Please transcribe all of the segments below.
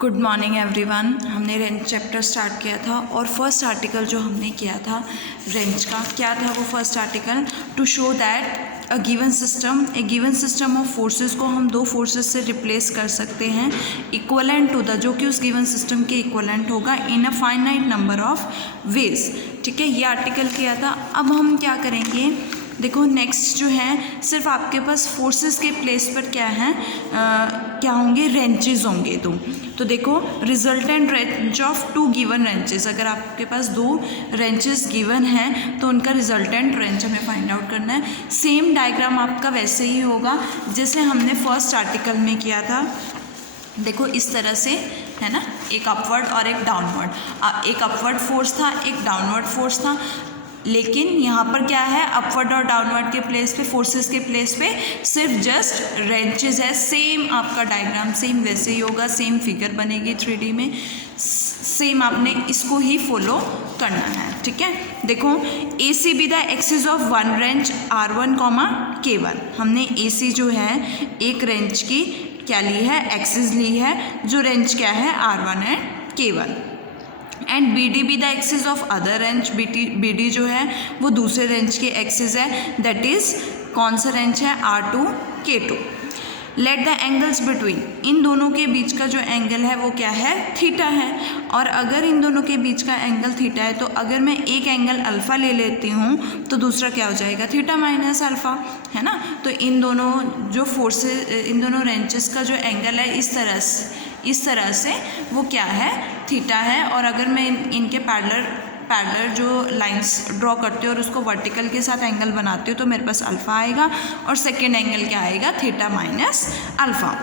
Good morning everyone. हमने range chapter start किया था और फर्स्ट आर्टिकल जो हमने किया था रेंज का, क्या था वो first article? To show that a given system of forces को हम दो फोर्सेस से रिप्लेस कर सकते हैं इक्वलेंट टू द, जो कि उस गिवन सिस्टम के इक्वलेंट होगा in a finite number of ways. ठीक है, ये आर्टिकल किया था। अब हम क्या करेंगे, देखो नेक्स्ट जो है सिर्फ आपके पास फोर्सेस के प्लेस पर क्या है, क्या होंगे, रेंचेस होंगे। तो देखो resultant wrench of two given wrenches, अगर आपके पास दो रेंचेस गिवन हैं तो उनका रिजल्टेंट रेंज हमें फाइंड आउट करना है। सेम डायग्राम आपका वैसे ही होगा जैसे हमने फर्स्ट आर्टिकल में किया था। देखो इस तरह से है ना, एक अपवर्ड और एक डाउनवर्ड, एक अपवर्ड फोर्स था, एक डाउनवर्ड फोर्स था। लेकिन यहाँ पर क्या है, अपवर्ड और डाउनवर्ड के प्लेस पे, फोर्सेस के प्लेस पे सिर्फ जस्ट रेंचेस है। सेम आपका डायग्राम सेम वैसे ही होगा, सेम फिगर बनेगी 3D में, सेम आपने इसको ही फॉलो करना है। ठीक है, देखो AC be the axis of one range R1, K1। हमने AC जो है एक रेंज की क्या ली है, एक्सिस ली है, जो रेंज क्या है R1 and K1। And BD be the axis of other range, BD जो है वो दूसरे रेंज की एक्सिस है, दैट इज कौन सा रेंज है, R2, K2। Let the angles between, इन दोनों के बीच का जो एंगल है वो क्या है, थीटा है। और अगर इन दोनों के बीच का एंगल थीटा है तो अगर मैं एक एंगल अल्फ़ा ले लेती हूँ तो दूसरा क्या हो जाएगा, थीटा माइनस अल्फ़ा, है ना। तो इन दोनों जो फोर्सेस, इन दोनों रेंचेस का जो एंगल है इस तरह से वो क्या है, थीटा है। और अगर मैं इनके पैरेलल जो लाइंस ड्रॉ करती हूँ और उसको वर्टिकल के साथ एंगल बनाती हूँ तो मेरे पास अल्फ़ा आएगा और सेकेंड एंगल क्या आएगा, थीटा माइनस अल्फ़ा।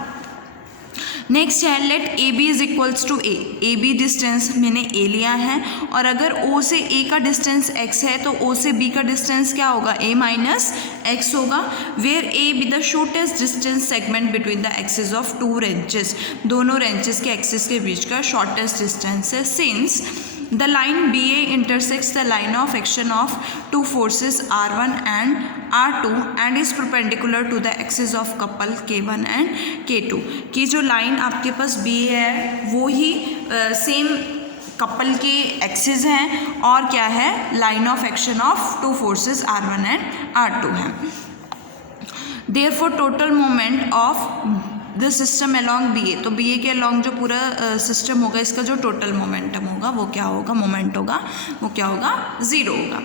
नेक्स्ट है let AB is equals to A B distance मैंने A लिया है, और अगर O से A का डिस्टेंस x है तो O से B का डिस्टेंस क्या होगा, A माइनस x होगा। Where A B the shortest distance segment between the axis of two wrenches, दोनों रेंचेस के एक्सिस के बीच का शॉर्टेस्ट डिस्टेंस है। Since the line BA intersects the line of action of two forces R1 and R2 and is perpendicular to the axis of couple K1 and K2, कि जो line आपके पास BA है वो ही same couple के axis हैं और क्या है, line of action of two forces R1 and R2 है। Therefore total moment of the system along BA, तो BA के अलॉन्ग जो पूरा सिस्टम होगा इसका जो टोटल मोमेंटम होगा वो क्या होगा, मोमेंट होगा वो क्या होगा, 0 होगा।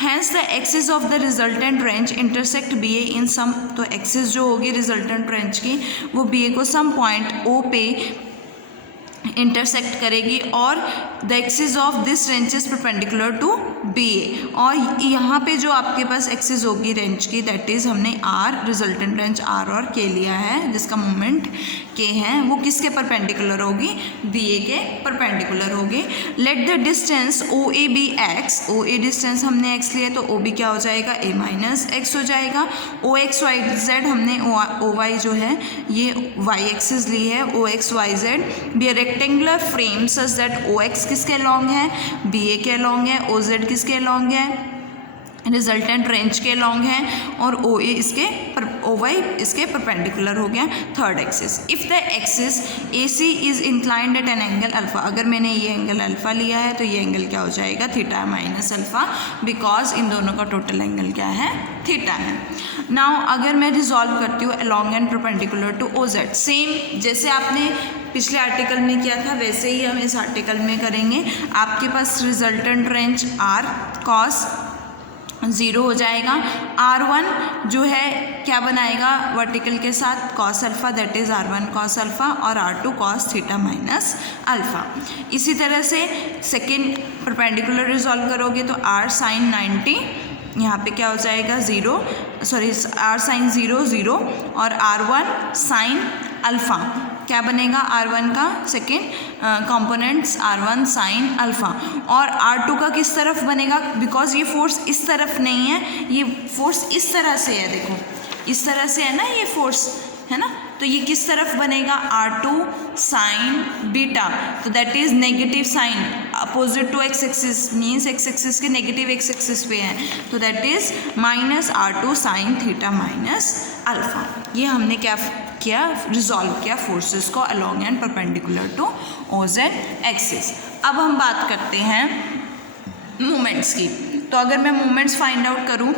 Hence the axis of the resultant wrench intersect BA in some, तो एक्सिस जो होगी रिजल्टेंट रेंज की वो BA को सम पॉइंट O पे इंटरसेक्ट करेगी और the axis of this wrench is perpendicular to BA। और यहाँ पे जो आपके पास एक्सिस होगी रेंज की, दैट इज़ हमने R, रिजल्टेंट रेंज R और K लिया है जिसका मोमेंट K है, वो किसके परपेंडिकुलर होगी, BA के परपेंडिकुलर होगी। Let the distance OA be x, OA distance हमने x लिया तो OB क्या हो जाएगा, A माइनस x हो जाएगा। OXYZ हमने OY जो है ये y एक्सिस ली है, OXYZ B rectangular frame such that OX किसके लॉन्ग है, BA के लॉन्ग है, OZ किसके लॉन्ग है, रिजल्टेंट रेंज के लॉन्ग है, और OA इसके OY इसके परपेंडिकुलर हो गया third axis. If the axis AC is inclined at an angle alpha, अगर मैंने ये एंगल अल्फ़ा लिया है तो ये एंगल क्या हो जाएगा, theta minus alpha, because in दोनों का टोटल एंगल क्या है, थीटा है। नाउ अगर मैं रिजॉल्व करती हूँ along and perpendicular to OZ, same जैसे आपने पिछले आर्टिकल में किया था वैसे ही हम इस आर्टिकल में करेंगे। आपके पास रिजल्टेंट रेंज R cos 0 हो जाएगा, R1 जो है क्या बनाएगा, वर्टिकल के साथ cos alpha, that is R1 cos alpha, और R2 cos theta minus alpha. इसी तरह से सेकेंड परपेंडिकुलर रिजॉल्व करोगे तो R sin 90 यहाँ पे क्या हो जाएगा, R sin 0 0, और R1 sin अल्फ़ा क्या बनेगा, R1 का second components R1 sine alpha, और R2 का किस तरफ बनेगा, बिकॉज ये फोर्स इस तरफ नहीं है, ये फोर्स इस तरह से है, देखो इस तरह से है ना ये फोर्स, है ना, तो ये किस तरफ बनेगा, R2 साइन बीटा, तो that is negative sign opposite to x axis, means x axis के नेगेटिव x एक्सिस पे है, तो that is minus R2 sine theta minus alpha. ये हमने क्या किया, रिजॉल्व किया फोर्सेस को along and perpendicular to OZ axis. अब हम बात करते हैं मोमेंट्स की। तो अगर मैं मोमेंट्स फाइंड आउट करूं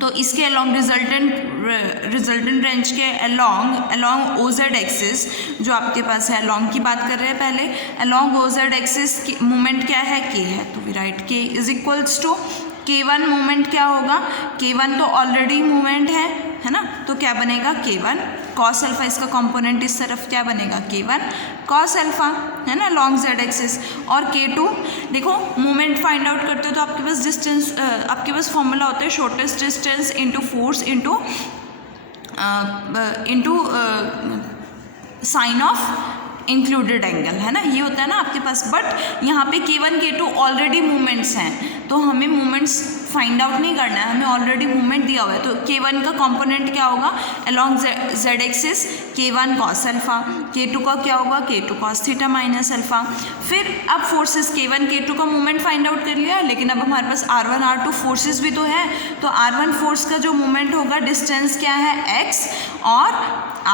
तो इसके अलोंग रिजल्टेंट रेंज के अलोंग OZ एक्सिस जो आपके पास है, अलोंग की बात कर रहे हैं पहले, अलोंग OZ एक्सिस की मोमेंट क्या है, K है, तो we write K is equals to K1 moment क्या होगा, K1 तो ऑलरेडी मोमेंट है ना, तो क्या बनेगा K1 कॉस अल्फा, इसका कंपोनेंट इस तरफ क्या बनेगा K1 कॉस अल्फा, है ना, लॉन्ग Z एक्सिस। और K2 देखो मोमेंट फाइंड आउट करते हो तो आपके पास डिस्टेंस, आपके पास फॉर्मूला होता है shortest distance into force into sine of included angle, है ना, ये होता है ना आपके पास। बट यहाँ पे K1 K2 ऑलरेडी मूवमेंट्स हैं, तो हमें मूवमेंट्स फाइंड आउट नहीं करना है, हमें ऑलरेडी मूवमेंट दिया हुआ है। तो K1 का कंपोनेंट क्या होगा along Z axis, K1 cos alpha, K2 का क्या होगा K2 cos theta minus alpha. फिर अब फोर्सेस K1 K2 का मूवमेंट फाइंड आउट कर लिया, लेकिन अब हमारे पास R1 R2 फोर्सेस भी तो है, तो R1 फोर्स का जो मूवमेंट होगा डिस्टेंस क्या है x, और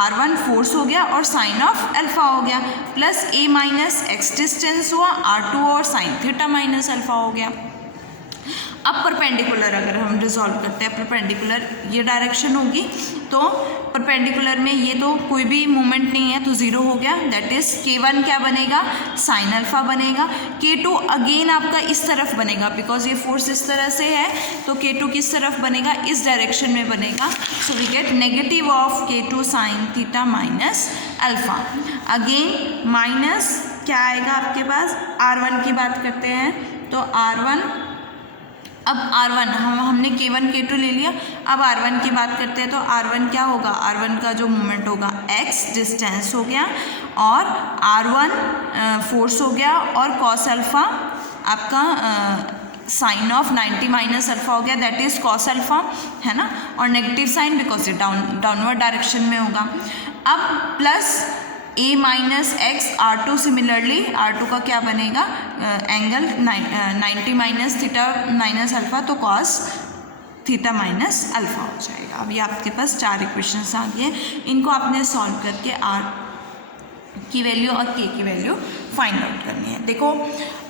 R1 फोर्स हो गया और साइन ऑफ अल्फा हो गया, plus a minus x distance हुआ, R2 और साइन थीटा माइनस अल्फा हो गया। अब परपेंडिकुलर अगर हम रिजॉल्व करते हैं, परपेंडिकुलर ये डायरेक्शन होगी, तो परपेंडिकुलर में ये तो कोई भी मूवमेंट नहीं है तो ज़ीरो हो गया, दैट इज़ K1 क्या बनेगा साइन अल्फा बनेगा। K2 अगेन आपका इस तरफ बनेगा, बिकॉज ये फोर्स इस तरह से है, तो K2 किस तरफ बनेगा, इस डायरेक्शन में बनेगा। So we get negative of K2 sine theta minus alpha. Again minus क्या आएगा आपके पास, R1 की बात करते हैं, तो R1, अब R1 हमने K1 K2 ले लिया, अब R1 की बात करते हैं, तो R1 क्या होगा, R1 का जो मोमेंट होगा x डिस्टेंस हो गया, और R1 फोर्स हो गया, और कॉस अल्फा आपका साइन ऑफ 90 माइनस अल्फा हो गया, दैट इज कॉस अल्फा, है ना, और नेगेटिव साइन बिकॉज ये डाउनवर्ड डायरेक्शन में होगा। अब plus a minus x R2, similarly R2 का क्या बनेगा angle 90 minus theta minus alpha, तो कॉस थीटा माइनस अल्फा हो जाएगा। अब ये आपके पास 4 इक्वेशंस आ गए, इनको आपने सॉल्व करके R की वैल्यू और K की वैल्यू फाइंड आउट करनी है। देखो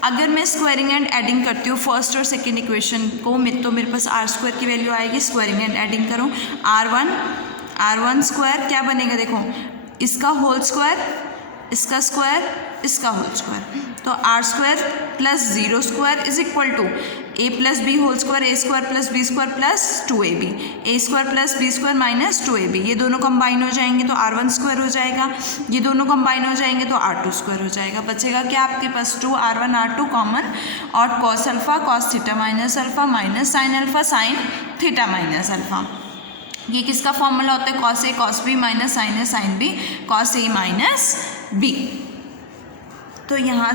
अगर मैं स्क्वायरिंग एंड एडिंग करती हूँ फर्स्ट और सेकेंड इक्वेशन को, तो मेरे पास R² की वैल्यू आएगी, स्क्वायरिंग एंड एडिंग करूँ R1 स्क्वायर क्या बनेगा, देखो इसका होल स्क्वायर, इसका स्क्वायर, इसका होल स्क्वायर, तो R² plus 0 square is equal to a plus b whole square, a square plus b square plus 2ab, a square plus b square minus 2ab, ये दोनों combine हो जाएंगे तो R1 square हो जाएगा, ये दोनों कंबाइन हो जाएंगे तो R2 स्क्वायर हो जाएगा। बचेगा क्या आपके पास 2 R1 R2 कॉमन, और cos alpha cos theta minus alpha minus sine alpha sine theta minus alpha. ये किसका फॉर्मूला होता है, cos A cos B minus sine A sine B cos A minus B. तो यहाँ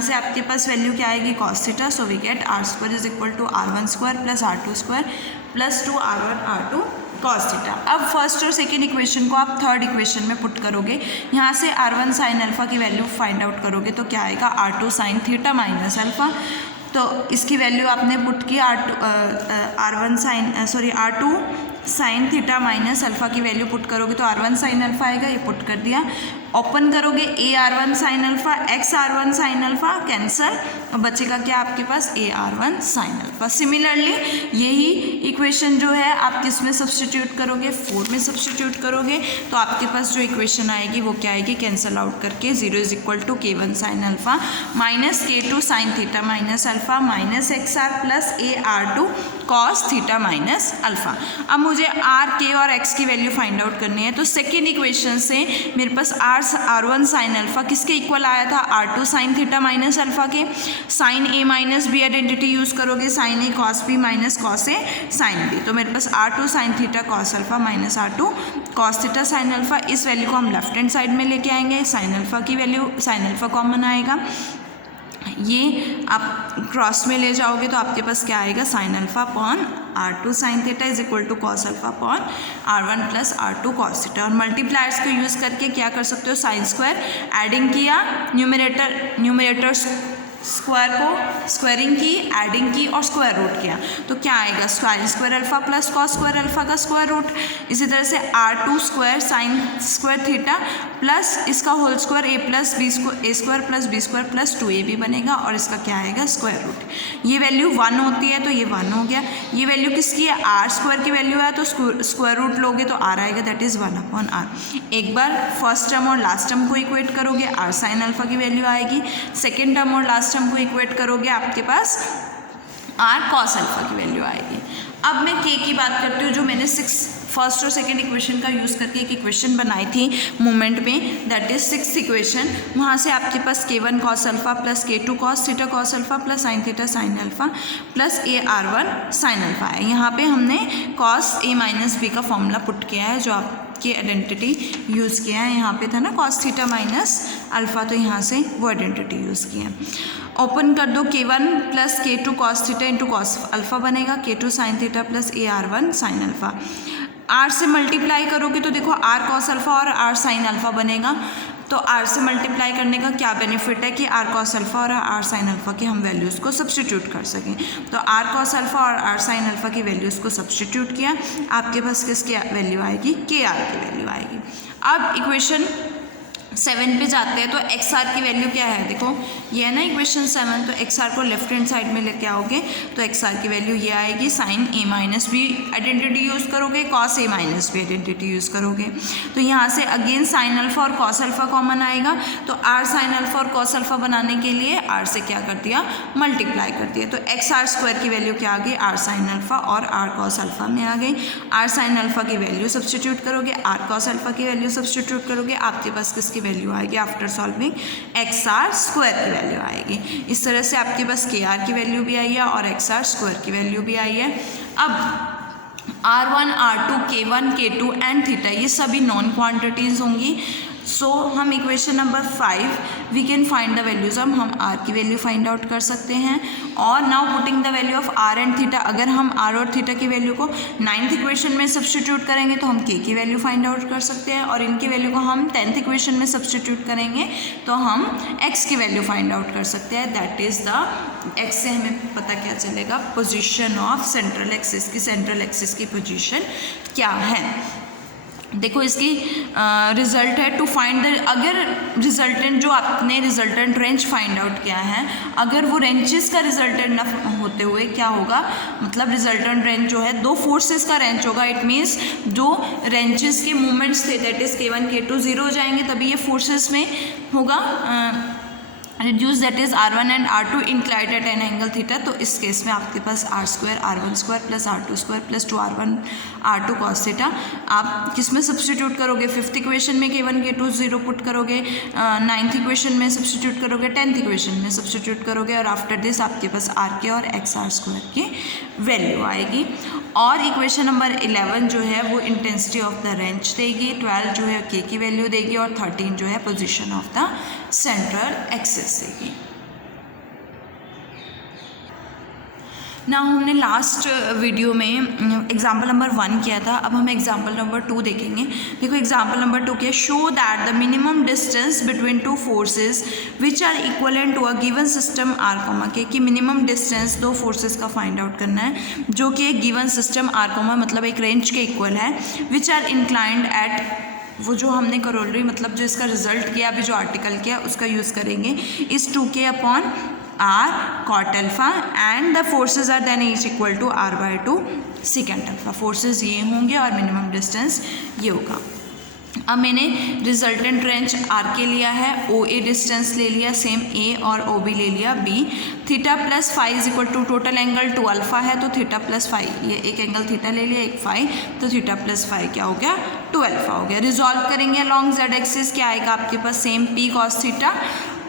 से आपके पास वैल्यू क्या आएगी cos theta, so we get R² is equal to R1 square plus R2 square plus 2 R1 R2 cos theta. अब first और second equation को आप थर्ड इक्वेशन में पुट करोगे, यहाँ से R1 साइन अल्फा की वैल्यू फाइंड आउट करोगे, तो क्या आएगा R2 sine theta minus alpha, तो इसकी वैल्यू आपने पुट की R2 sine theta minus alpha की वैल्यू पुट करोगे तो R1 साइन अल्फा आएगा, ये पुट कर दिया। ओपन करोगे a R1 sine alpha x R1 sine alpha cancel, और बचेगा क्या आपके पास a R1 sine alpha. Similarly यही इक्वेशन जो है आप किस में सब्सटीट्यूट करोगे, 4 में सब्सटीट्यूट करोगे, तो आपके पास जो इक्वेशन आएगी वो क्या आएगी, कैंसल आउट करके 0 is equal to K1 sine alpha minus K2 sine theta minus alpha minus XR plus a R2 cos theta minus alpha. अब मुझे R, K और X की वैल्यू फाइंड आउट करनी है, तो सेकेंड इक्वेशन से मेरे पास R1 साइन अल्फा किसके इक्वल आया था, R2 sine theta minus alpha के। Sine A minus B identity use करोगे, sine A cos B minus cos A sign B, तो मेरे पास R2 sine theta cos alpha minus R2 cos theta sine alpha. इस value को हम left hand side में लेके आएंगे, साइन अल्फा की वैल्यू, साइन अल्फा कॉमन आएगा, ये आप क्रॉस में ले जाओगे तो आपके पास क्या आएगा, sine alpha upon R2 sine theta is equal to cos alpha upon R1 plus R2 cos theta. और मल्टीप्लायर्स को यूज़ करके क्या कर सकते हो, साइन स्क्वायर एडिंग किया, न्यूमरेटर्स स्क्वायर को स्क्वायरिंग की, एडिंग की और स्क्वायर रूट किया तो क्या आएगा, sine square alpha plus cos square alpha का स्क्वायर रूट। इसी तरह से r2 square sine square theta plus इसका whole square a plus b square plus b square plus 2ab बनेगा और इसका क्या आएगा, स्क्वायर रूट। ये वैल्यू 1 होती है तो ये 1 हो गया। ये वैल्यू किसकी है, आर स्क्वायर की वैल्यू है तो स्क्वायर रूट लोगे तो r आएगा, दैट इज़ 1/r। एक बार फर्स्ट टर्म और लास्ट टर्म को इक्वेट करोगे, r साइन अल्फा की वैल्यू आएगी। सेकेंड टर्म और लास्ट टर्म को इक्वेट करोगे, आपके पास r कॉस अल्फा की वैल्यू आएगी। अब मैं k की बात करती हूँ, जो मैंने फर्स्ट और सेकेंड इक्वेशन का यूज़ करके एक इक्वेशन बनाई थी मोमेंट में, दैट इज 6th इक्वेशन। वहाँ से आपके पास k1 cos alpha plus k2 cos theta cos alpha plus sine theta sine alpha plus ar1 sine alpha है। यहाँ पे हमने कॉस a माइनस बी का फॉर्मूला पुट किया है, जो आपकी आइडेंटिटी यूज़ किया है। यहाँ पे था ना कॉस थीटा माइनस अल्फा, तो यहाँ से वो आइडेंटिटी यूज़ की है। ओपन कर दो, k1 plus k2 cos theta into cos alpha बनेगा, k2 sine theta plus ar1 sine alpha. r से मल्टीप्लाई करोगे तो देखो r कॉस अल्फा और r साइन अल्फा बनेगा। तो r से मल्टीप्लाई करने का क्या बेनिफिट है कि r कॉस अल्फा और r साइन अल्फा की हम वैल्यूज़ को सब्सटीट्यूट कर सकें। तो r कॉस अल्फा और r साइन अल्फा की वैल्यूज़ को सब्सटीट्यूट किया, आपके पास किसकी वैल्यू आएगी, kr की वैल्यू आएगी। अब इक्वेशन 7 पे जाते हैं तो एक्स आर की वैल्यू क्या है, देखो ये है ना इक्वेशन 7, तो एक्स आर को लेफ्ट हैंड साइड में लेके आओगे तो एक्स आर की वैल्यू ये आएगी, साइन ए माइनस बी आइडेंटिटी यूज़ करोगे, cos A minus B identity use करोगे। तो यहाँ से अगेन साइन अल्फा और कॉस अल्फा कॉमन आएगा, तो आर साइन अल्फा और कॉस अल्फा बनाने के लिए आर से क्या कर दिया, मल्टीप्लाई कर दिया। तो एक्स आर स्क्वायर की वैल्यू क्या आ गई, आर साइन अल्फा और आर कॉस अल्फा में आ गई। आर साइन अल्फा की वैल्यू सब्सटीट्यूट करोगे, आर कॉस अल्फा की वैल्यू सब्सटीट्यूट करोगे, आपके पास किसकी वैल्यू आएगी, after solving x r square की वैल्यू आएगी। इस तरह से आपके पास के आर की वैल्यू भी आई है और एक्स आर स्क्वायर की वैल्यू भी आई है। अब R1, R2, K1, K2 and theta ये सभी नॉन क्वांटिटीज़ होंगी। सो हम equation number 5 we can find the values, हम r की वैल्यू फाइंड आउट कर सकते हैं। और now putting the value of r and theta, अगर हम r और थीटा की वैल्यू को 9th इक्वेशन में सब्सटीट्यूट करेंगे तो हम k की वैल्यू फाइंड आउट कर सकते हैं, और इनकी वैल्यू को हम 10th इक्वेशन में सब्सटीट्यूट करेंगे तो हम x की वैल्यू फाइंड आउट कर सकते हैं। दैट इज़ द x से हमें पता क्या चलेगा, पोजिशन ऑफ सेंट्रल एक्सिस की, सेंट्रल एक्सिस की पोजिशन क्या है। देखो इसकी रिजल्ट है टू फाइंड द, अगर रिजल्टेंट जो आपने रिजल्टेंट रेंज फाइंड आउट किया है, अगर वो रेंजेस का रिजल्टेंट न होते हुए क्या होगा, मतलब रिजल्टेंट रेंज जो है दो फोर्सेस का रेंज होगा। इट मीन्स जो रेंजेस के मूवमेंट्स थे दैट इज k1 k2 0 हो जाएंगे, तभी ये फोर्सेस में होगा reduce, that is r1 and r2 inclined at an angle theta. तो इस केस में आपके पास r square r1 square plus r2 square plus 2r1 r2 cos theta, आप किस में सब्सटीट्यूट करोगे, 5th इक्वेशन में k1 k2 0 पुट करोगे, 9th इक्वेशन में सब्सटीट्यूट करोगे, 10th इक्वेशन में सब्सटीट्यूट करोगे, और आफ्टर दिस आपके पास r के और एक्स आर स्क्वायर की वैल्यू आएगी। और इक्वेशन नंबर 11 जो है वो इंटेंसिटी ऑफ द रेंज देगी, 12 जो है k की वैल्यू देगी, और 13 जो है position of the central axis देगी। ना हमने लास्ट वीडियो में एग्जाम्पल नंबर 1 किया था, अब हम एग्जाम्पल नंबर 2 देखेंगे। देखो एग्जाम्पल नंबर 2 क्या, show that the minimum distance between two forces which are equivalent to a given system r comma k, कि मिनिमम डिस्टेंस दो फोर्सेस का फाइंड आउट करना है जो कि एक गिवन सिस्टम आर कॉमा मतलब एक रेंज के इक्वल है, विच आर इंक्लाइंड एट, वो जो हमने करोलरी मतलब जो इसका रिजल्ट किया अभी जो आर्टिकल किया उसका यूज़ करेंगे, is 2k upon r cot alpha and the forces are then each equal to r/2 second alpha. Forces ये होंगे और मिनिमम डिस्टेंस ये होगा। अब मैंने रिजल्टेंट रेंज r के लिया है, OA डिस्टेंस ले लिया, सेम A और OB ले लिया B। Theta plus phi is equal to total angle 2 alpha है तो थीटा प्लस फाई, ये एक एंगल थीटा ले लिया, एक फाई, तो थीटा प्लस फाई क्या हो गया, 2 अल्फा हो गया। रिजॉल्व करेंगे अलॉन्ग z एक्सिस, क्या आएगा आपके पास, same P cos theta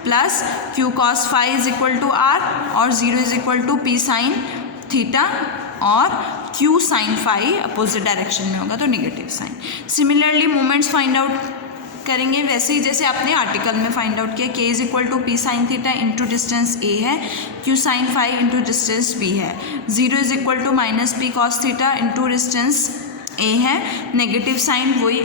plus Q cos phi is equal to R, और 0 is equal to P sine theta, और Q sine phi opposite direction में होगा तो negative sine. Similarly moments find out करेंगे वैसे ही जैसे आपने आर्टिकल में फाइंड आउट किया, K is equal to P sine theta into distance A है, Q sine phi into distance B है, 0 is equal to minus P cos theta into distance A है, नेगेटिव साइन वही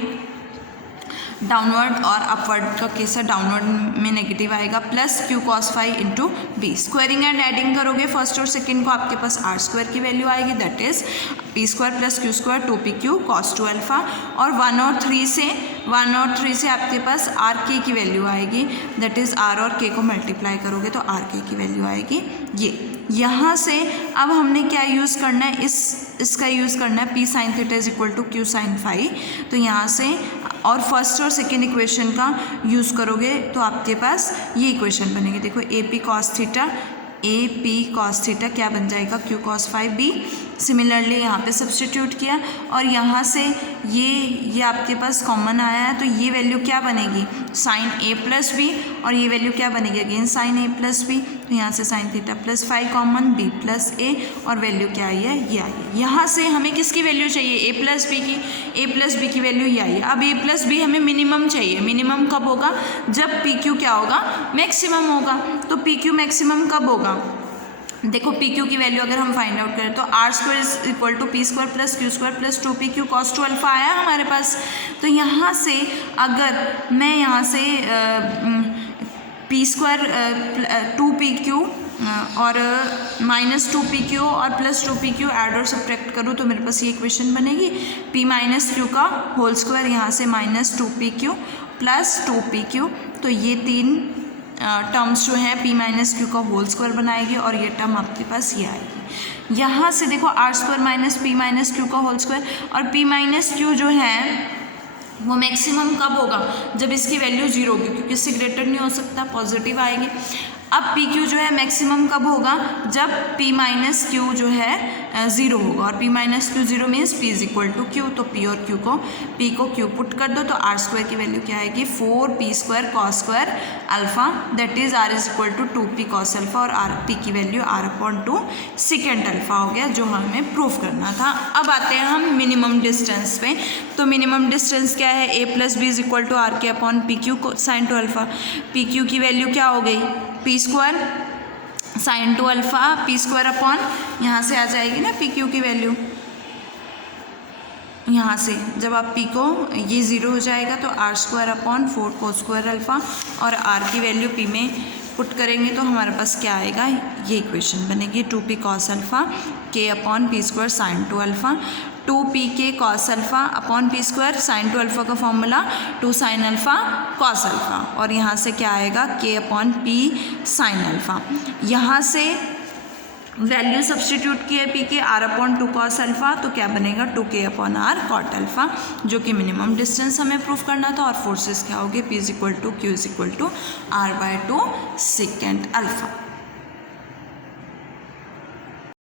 downward और upward का case है, downward में negative आएगा, plus q cos phi into b. Squaring and adding करोगे first और सेकंड को, आपके पास आर स्क्वायर की वैल्यू आएगी, that is p square plus q square 2pq cos 2 alpha. और 1 और 3 से आपके पास आर के की वैल्यू आएगी, दैट इज आर और के को मल्टीप्लाई करोगे तो आर के की वैल्यू आएगी ये। यहाँ से अब हमने क्या यूज़ करना है, इसका यूज़ करना है p sine theta is equal to q sine phi. तो यहाँ से और फर्स्ट और सेकेंड इक्वेशन का यूज़ करोगे तो आपके पास ये इक्वेशन बनेगी। देखो ए पी कॉस थीटा क्या बन जाएगा, q cos phi b. Similarly यहाँ पे सब्सटीट्यूट किया और यहाँ से ये आपके पास कॉमन आया है, तो ये वैल्यू क्या बनेगी, साइन ए प्लस बी, और ये वैल्यू क्या बनेगी again sine A plus B. तो यहाँ से sine theta plus phi common, B plus A, और वैल्यू क्या आई है, ये आई है। यहाँ से हमें किसकी वैल्यू चाहिए, ए प्लस बी की, ए प्लस बी की वैल्यू ये आई है। अब ए प्लस बी हमें मिनिमम चाहिए, मिनिमम कब होगा, जब पी क्यू क्या होगा, मैक्सिमम होगा। तो पी क्यू मैक्सिमम कब होगा, देखो पी क्यू की वैल्यू अगर हम फाइंड आउट करें तो r square is equal to p square plus q square plus 2pq cos 2 alpha आया हमारे पास। तो यहाँ से अगर मैं यहाँ से पी स्क्वायर 2pq और माइनस 2pq और प्लस 2pq ऐड और सब्ट्रैक्ट करूँ तो मेरे पास ये इक्वेशन बनेगी, p माइनस क्यू का होल स्क्वायर, यहाँ से माइनस 2pq प्लस 2pq। तो ये तीन टर्म्स जो हैं p माइनस क्यू का होल स्क्वायर बनाएगी और ये टर्म आपके पास ये आएगी। यहाँ से देखो r square minus p minus q का होल स्क्वायर, और p माइनस क्यू जो है वो मैक्सिमम कब होगा, जब इसकी वैल्यू 0 होगी, क्योंकि इससे ग्रेटर नहीं हो सकता, पॉजिटिव आएगी। अब पी क्यू जो है मैक्सिमम कब होगा, जब p माइनस क्यू जो है 0 होगा, और p minus q 0 means p is equal to q. तो p और q को q पुट कर दो तो आर स्क्वायर की वैल्यू क्या आएगी, 4p square cos square alpha, that is r is equal to 2p cos alpha, और p की वैल्यू r/2 सेकेंड अल्फा हो गया, जो हमें प्रूफ करना था। अब आते हैं हम मिनिमम डिस्टेंस पे। तो मिनिमम डिस्टेंस क्या है, a plus B is equal to R K upon P Q sine 2 alpha. P Q की वैल्यू क्या हो गई, P square sine 2 alpha P square upon, यहाँ से आ जाएगी ना पी क्यू की वैल्यू, यहाँ से जब आप पी को ये 0 हो जाएगा तो r square upon 4 cos square alpha, और आर की वैल्यू पी में पुट करेंगे तो हमारे पास क्या आएगा, ये इक्वेशन बनेगी 2p cos alpha K upon P square sine 2 alpha. 2pk cos alpha upon P square sine 2 alpha का formula 2 sine alpha cos alpha, और यहाँ से क्या आएगा k upon P sine alpha. यहाँ से वैल्यू सब्सटीट्यूट की है पी के r/2 कॉस अल्फा, तो क्या बनेगा 2k upon r cot alpha, जो कि मिनिमम डिस्टेंस हमें प्रूफ करना था। और फोर्सेस क्या होगी, p is equal to q is equal to r/2 second alpha.